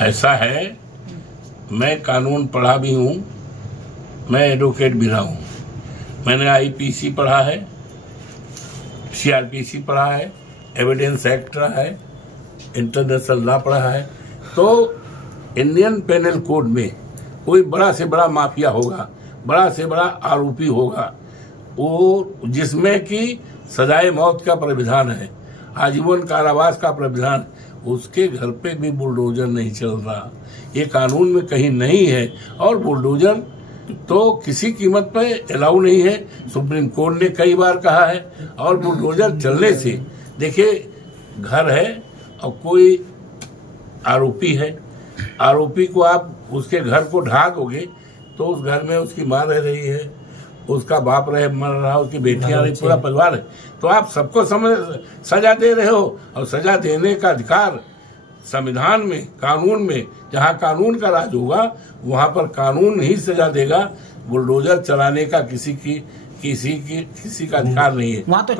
ऐसा है, मैं कानून पढ़ा भी हूँ, मैं एडवोकेट भी रहा हूँ। मैंने आईपीसी पढ़ा है, सीआरपीसी पढ़ा है, एविडेंस एक्ट पढ़ा है, इंटरनेशनल लॉ पढ़ा है। तो इंडियन पेनल कोड में कोई बड़ा से बड़ा माफिया होगा, बड़ा से बड़ा आरोपी होगा, वो जिसमें कि सजाए मौत का प्राविधान है, आजीवन कारावास का प्राविधान, उसके घर पे भी बुलडोजर नहीं चल रहा। ये कानून में कहीं नहीं है। और बुलडोजर तो किसी कीमत पे अलाउ नहीं है, सुप्रीम कोर्ट ने कई बार कहा है। और बुलडोजर चलने से देखिए, घर है और कोई आरोपी है, आरोपी को आप उसके घर को ढा दोगे तो उस घर में उसकी माँ रह रही है, उसका बाप मर रहा, उसकी बेटियां रही, पूरा परिवार है। तो आप सबको सजा दे रहे हो। और सजा देने का अधिकार संविधान में, कानून में, जहां कानून का राज होगा वहां पर कानून ही सजा देगा। बुलडोजर चलाने का किसी का अधिकार नहीं है। तो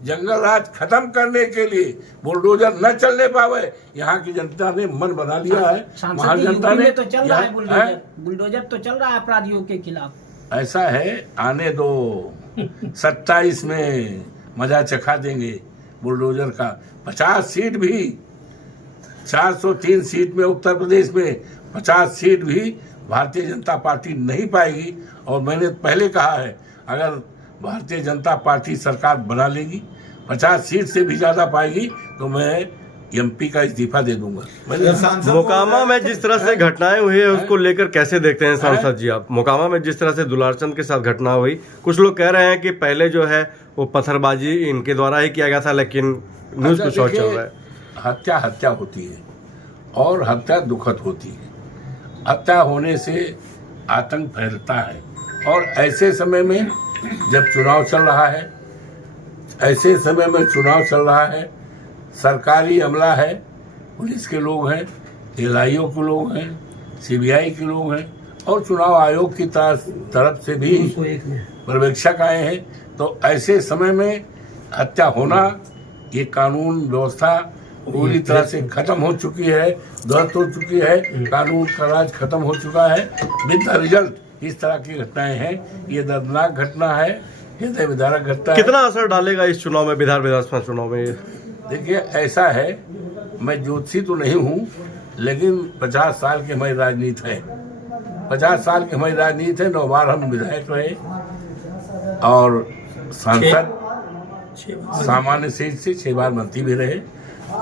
जंगल राज खत्म करने के लिए बुलडोजर न चलने पावे, यहाँ की जनता ने मन बना लिया है। महान जनता ने तो चल रहा है बुलडोजर तो चल रहा है अपराधियों के खिलाफ। ऐसा है, आने दो 27 में मजा चखा देंगे बुलडोजर का। 50 सीट भी, 403 सीट में उत्तर प्रदेश में 50 सीट भी भारतीय जनता पार्टी नहीं पाएगी। और मैंने पहले कहा है, अगर भारतीय जनता पार्टी सरकार बना लेगी, 50 सीट से भी ज्यादा पाएगी, तो मैं एमपी का इस्तीफा दे दूंगा। मोकामा में जिस तरह से घटनाएं हुई है उसको लेकर कैसे देखते हैं सांसद जी आप? मोकामा में जिस तरह से दुलारचंद के साथ घटना हुई, कुछ लोग कह रहे हैं कि पहले जो है वो पत्थरबाजी इनके द्वारा ही किया गया था, लेकिन न्यूज कुछ और चल रहा है। हत्या होती है और हत्या दुखद होती है। हत्या होने से आतंक फैलता है। और ऐसे समय में जब चुनाव चल रहा है, सरकारी अमला है, पुलिस के लोग हैं, एलआईओ के लोग हैं, सीबीआई के लोग हैं, और चुनाव आयोग की तरफ से भी पर्यवेक्षक आए हैं। तो ऐसे समय में हत्या होना, ये कानून व्यवस्था पूरी तरह से खत्म हो चुकी है, ध्वस्त हो चुकी है, कानून का राज खत्म हो चुका है। विद द रिजल्ट इस तरह की घटनाएं हैं। ये दर्दनाक घटना है, हृदय विदारक घटना है। कितना असर डालेगा इस चुनाव में, विधानसभा चुनाव में? देखिए, ऐसा है, मैं ज्योतिषी तो नहीं हूँ, लेकिन 50 साल की हमारी राजनीति है। 50 साल की हमारी राजनीति है। 9 बार हम विधायक रहे और सांसद, सामान्य सीट से 6 बार मंत्री भी रहे।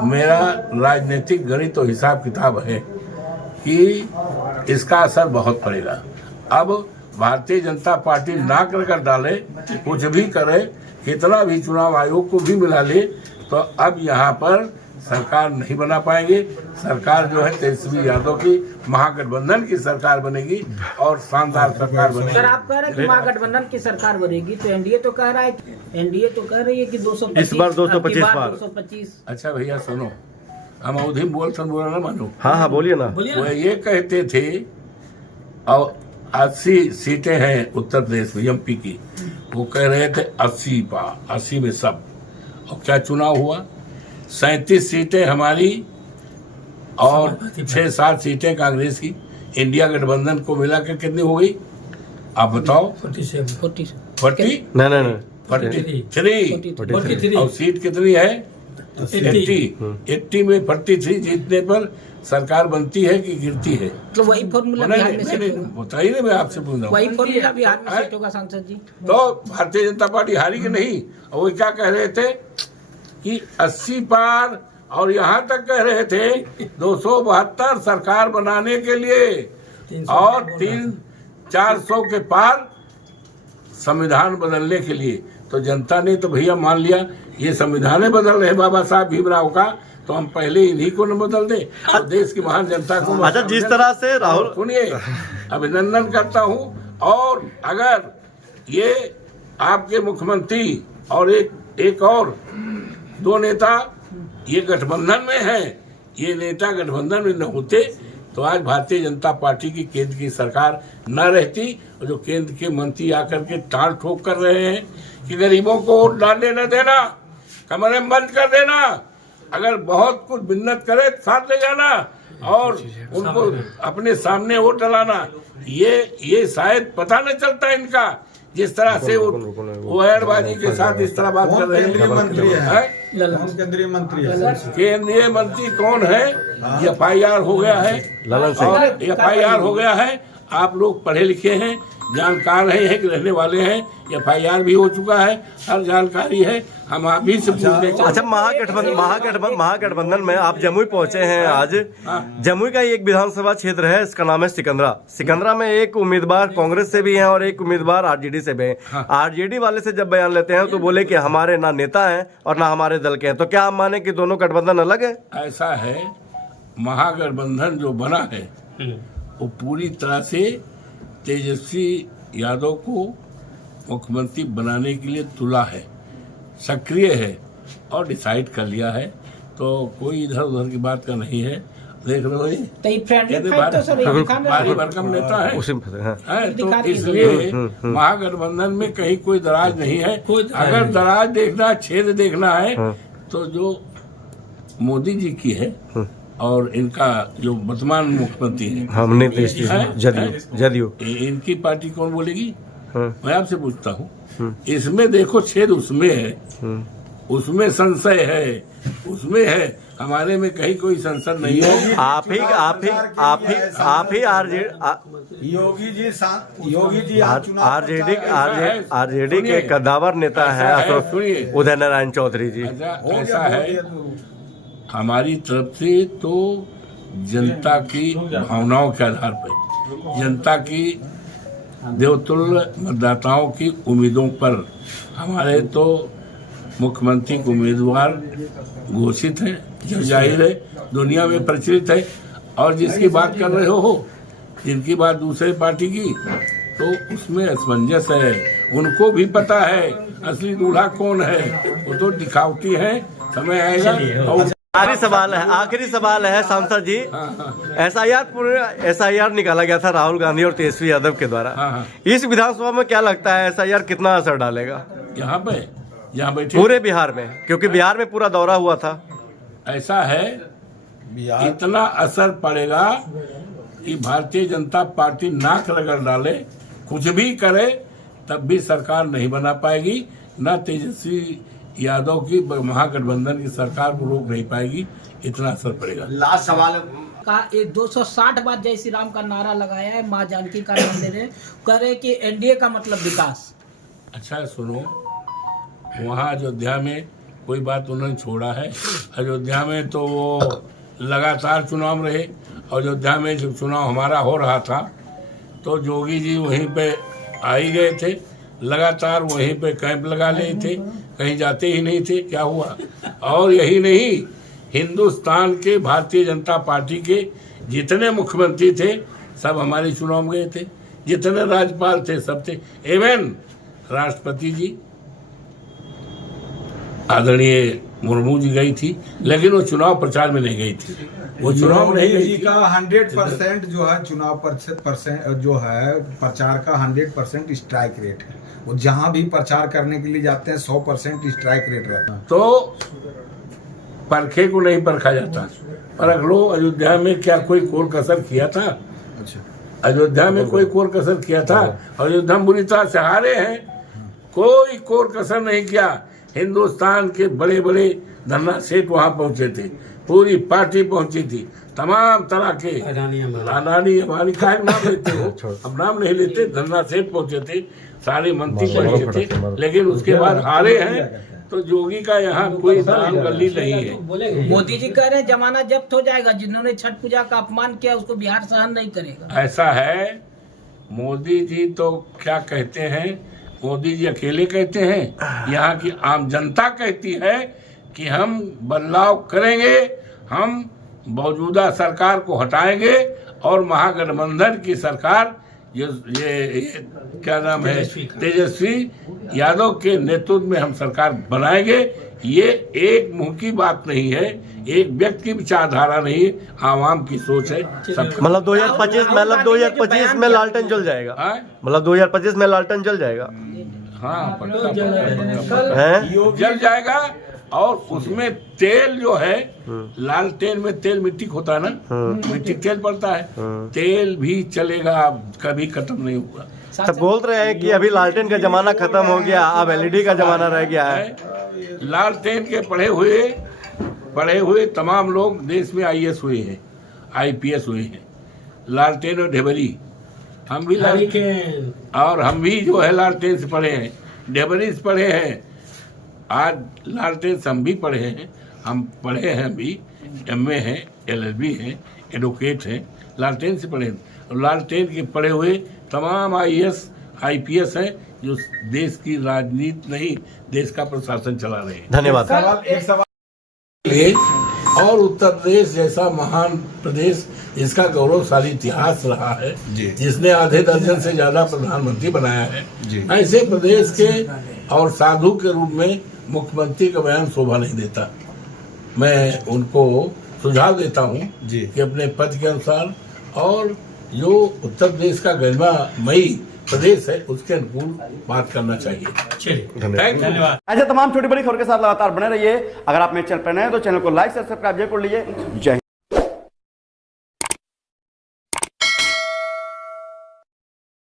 मेरा राजनीतिक गणित और हिसाब किताब है कि इसका असर बहुत पड़ेगा। अब भारतीय जनता पार्टी ना कर डाले, कुछ भी करे, कितना भी चुनाव आयोग को भी मिला ले, तो अब यहाँ पर सरकार नहीं बना पाएंगे। सरकार जो है तेजस्वी यादव की महागठबंधन की सरकार बनेगी और शानदार सरकार बनेगी। सर, आप कह रहे हैं कि महागठबंधन की सरकार बनेगी, तो एनडीए तो कह रही है कि 225 इस बार 225 बार। 225। अच्छा भैया सुनो, हम अवधि बोला ना मानो। हाँ बोलिए ना। वो ये कहते थे, और 80 सीटें हैं उत्तर प्रदेश में एमपी की, वो कह रहे थे 80 में सब। और क्या चुनाव हुआ? 37 सीटें हमारी और 6-7 सीटें कांग्रेस की। इंडिया गठबंधन को मिला के कितनी हो गई आप बताओ? 43 और सीट कितनी है? 80 में 43 जीतने पर सरकार बनती है कि गिरती है? तो वही फॉर्मूला बिहार में सेट होगा। बताइए, मैं आपसे पूछ रहा हूँ। वही फॉर्मूला बिहार में सेट होगा सांसद जी। तो भारतीय जनता पार्टी हारी कि नहीं? और वो क्या कह रहे थे कि 80 पार, और यहाँ तक कह रहे थे 272 सरकार बनाने के लिए और 300-400 के पार संविधान बदलने के लिए। तो जनता ने तो भैया मान लिया, ये संविधान बदल रहे बाबा साहब भीमराव का, तो हम पहले इन्हीं को न बदल दे और देश की महान जनता को। अच्छा, जिस तरह से राहुल, सुनिए, अभिनंदन करता हूँ। और अगर ये आपके मुख्यमंत्री और एक और 2 नेता ये गठबंधन में हैं, ये नेता गठबंधन में न होते तो आज भारतीय जनता पार्टी की केंद्र की सरकार न रहती। और जो केंद्र के मंत्री आकर के टाल ठोक कर रहे हैं कि गरीबों को वोट डालने न देना, कमरे में बंद कर देना, अगर बहुत कुछ मिन्नत करे साथ ले जाना, और उनको अपने वो वोट डलाना, ये शायद पता न चलता इनका, जिस तरह से वो ऐडबाजी के साथ इस तरह बात कर रहे हैं। केंद्रीय मंत्री है, केंद्रीय मंत्री कौन है? FIR हो गया है, ललन सिंह। और FIR हो गया है। आप लोग पढ़े लिखे हैं, जानकार हैं कि रहने वाले हैं, FIR भी हो चुका है, हर जानकारी है। हम आप ही से पूछने के। अच्छा, महागठबंधन में आप जमुई पहुंचे हैं आज। जमुई का एक विधानसभा क्षेत्र है, इसका नाम है सिकंदरा। सिकंदरा में एक उम्मीदवार कांग्रेस से भी हैं और एक उम्मीदवार RJD से भी हैं। RJD वाले से जब बयान लेते हैं तो बोले कि हमारे ना नेता हैं और ना हमारे दल के हैं, तो क्या हम माने कि दोनों गठबंधन अलग है? ऐसा है, महागठबंधन जो बना है वो पूरी तरह से तेजस्वी यादव को मुख्यमंत्री बनाने के लिए तुला है, सक्रिय है और डिसाइड कर लिया है। तो कोई इधर उधर की बात का नहीं है। देख रहे हो, तो ये फ्रेंडली फाइट तो सर ये दिखा भारी भरकम नेता है, उसी में हाँ। है, तो इसलिए महागठबंधन में कहीं कोई दराज नहीं है। अगर दराज देखना, छेद देखना है तो जो मोदी जी की है और इनका जो वर्तमान मुख्यमंत्री है, हमने जदयू इनकी पार्टी कौन बोलेगी? मैं आपसे पूछता हूँ। इसमें देखो छेद उसमें है, उसमें संशय है, उसमें है, हमारे में कहीं कोई संशय नहीं है। आप ही RJD के कद्दावर नेता है उदय नारायण चौधरी जी। ऐसा है, हमारी तरफ से तो जनता की भावनाओं के आधार पर, जनता की देवतुल्य मतदाताओं की उम्मीदों पर हमारे तो मुख्यमंत्री के उम्मीदवार घोषित हैं, जो जाहिर है दुनिया में प्रचलित है। और जिसकी बात कर रहे हो, जिनकी बात दूसरे पार्टी की, तो उसमें असमंजस है। उनको भी पता है असली दूल्हा कौन है, वो तो दिखावटी है। समय आएगा। और आखिरी सवाल है सांसद जी। SIR निकाला गया था राहुल गांधी और तेजस्वी यादव के द्वारा। इस विधानसभा में क्या लगता है SIR कितना असर डालेगा यहाँ बैठे पूरे बिहार में, क्योंकि बिहार में पूरा दौरा हुआ था? ऐसा है, इतना असर पड़ेगा कि भारतीय जनता पार्टी नाक रगड़ डाले, कुछ भी करे, तब भी सरकार नहीं बना पाएगी। न तेजस्वी यादव की महागठबंधन की सरकार को रोक नहीं पाएगी, इतना असर पड़ेगा। लास्ट सवाल का 260 बार जय श्री राम का नारा लगाया है, माँ जानकी का नाम ले रहे, कह रहे कि NDA का मतलब विकास। अच्छा सुनो, वहाँ अयोध्या में कोई बात उन्होंने छोड़ा है? अयोध्या में तो वो लगातार चुनाव रहे। अयोध्या में जब चुनाव हमारा हो रहा था तो जोगी जी वहीं पे आ ही गए थे, लगातार वहीं पे कैंप लगा लिए थे, कहीं जाते ही नहीं थे। क्या हुआ? और यही नहीं, हिंदुस्तान के भारतीय जनता पार्टी के जितने मुख्यमंत्री थे सब हमारे चुनाव में गए थे, जितने राज्यपाल थे सब थे, इवन राष्ट्रपति जी आदरणीय मुर्मू जी गई थी, लेकिन वो चुनाव प्रचार में नहीं गई थी। वो चुनाव नहीं गई थी। का 100% जो है चुनाव परसेंट जो है प्रचार का 100% स्ट्राइक रेट है। वो जहां भी प्रचार करने के लिए जाते हैं 100% स्ट्राइक रेट रहता है। तो परखे को नहीं परखा जाता। परख लो, अयोध्या में क्या कोई कोर कसर किया था? अच्छा, अयोध्या में कोई कोर कसर किया था? अयोध्या में बुरी तरह से हारे हैं, कोई कोर कसर नहीं किया। हिंदुस्तान के बड़े बड़े धरना सेठ वहां पहुंचे थे, पूरी पार्टी पहुंची थी, तमाम तरह के अडानी अंबानी का नाम लेते हो, अब नाम नहीं लेते, धरना सेठ पहुंचे थे, सारे मंत्री पहुंचे थे, लेकिन उसके बाद हारे हैं। तो जोगी का यहाँ कोई दाल गली नहीं है। मोदी जी कह रहे हैं जमाना जब्त हो जाएगा, जिन्होंने छठ पूजा का अपमान किया उसको बिहार सहन नहीं करेगा। ऐसा है, मोदी जी तो क्या कहते हैं, मोदी जी अकेले कहते हैं, यहाँ की आम जनता कहती है कि हम बदलाव करेंगे, हम मौजूदा सरकार को हटाएंगे और महागठबंधन की सरकार ये क्या नाम है, तेजस्वी यादव के नेतृत्व में हम सरकार बनाएंगे। ये एक मुंह की बात नहीं है, एक व्यक्ति की विचारधारा नहीं है, आवाम की सोच है। मतलब 2025 में लालटेन जल जाएगा। मतलब 2025 में लालटेन जल जाएगा। हाँ, जल जाएगा। और उसमें तेल जो है, लालटेन में तेल मिट्टी होता है ना, मिट्टी तेल पड़ता है, तेल भी चलेगा, कभी खत्म नहीं होगा। सब बोल रहे हैं कि अभी लालटेन का जमाना खत्म हो गया, अब एलईडी का जमाना रह गया है। लालटेन के पढ़े हुए तमाम लोग देश में आईएएस हुए हैं, आईपीएस हुए हैं, लालटेन और ढेबरी। हम भी और हम भी जो है लालटेन से पढ़े हैं, ढेबरी से पढ़े हैं, आज लालटेन से हम भी पढ़े हैं, हम पढ़े हैं भी, एमए हैं, एलएलबी हैं, एडवोकेट हैं, लालटेन से पढ़े हैं। और लालटेन के पढ़े हुए तमाम आईएएस आईपीएस हैं जो देश की राजनीति नहीं, देश का प्रशासन चला रहे हैं। धन्यवाद। और उत्तर प्रदेश जैसा महान प्रदेश जिसका गौरवशाली इतिहास रहा है, जिसने आधे दर्जन से ज्यादा प्रधानमंत्री बनाया है, ऐसे प्रदेश के और साधु के रूप में मुख्यमंत्री का बयान शोभा नहीं देता। मैं उनको सुझाव देता हूं कि अपने पद के अनुसार और जो उत्तर प्रदेश का गरिमामयी प्रदेश है उसके अनुकूल बात करना चाहिए। धन्यवाद। ऐसे तमाम छोटी बड़ी खबर के साथ लगातार बने रहिए। अगर आप मेरे चैनल पर नए हैं तो चैनल को लाइक और सब्सक्राइब जरूर कर लीजिए। जय हिंद।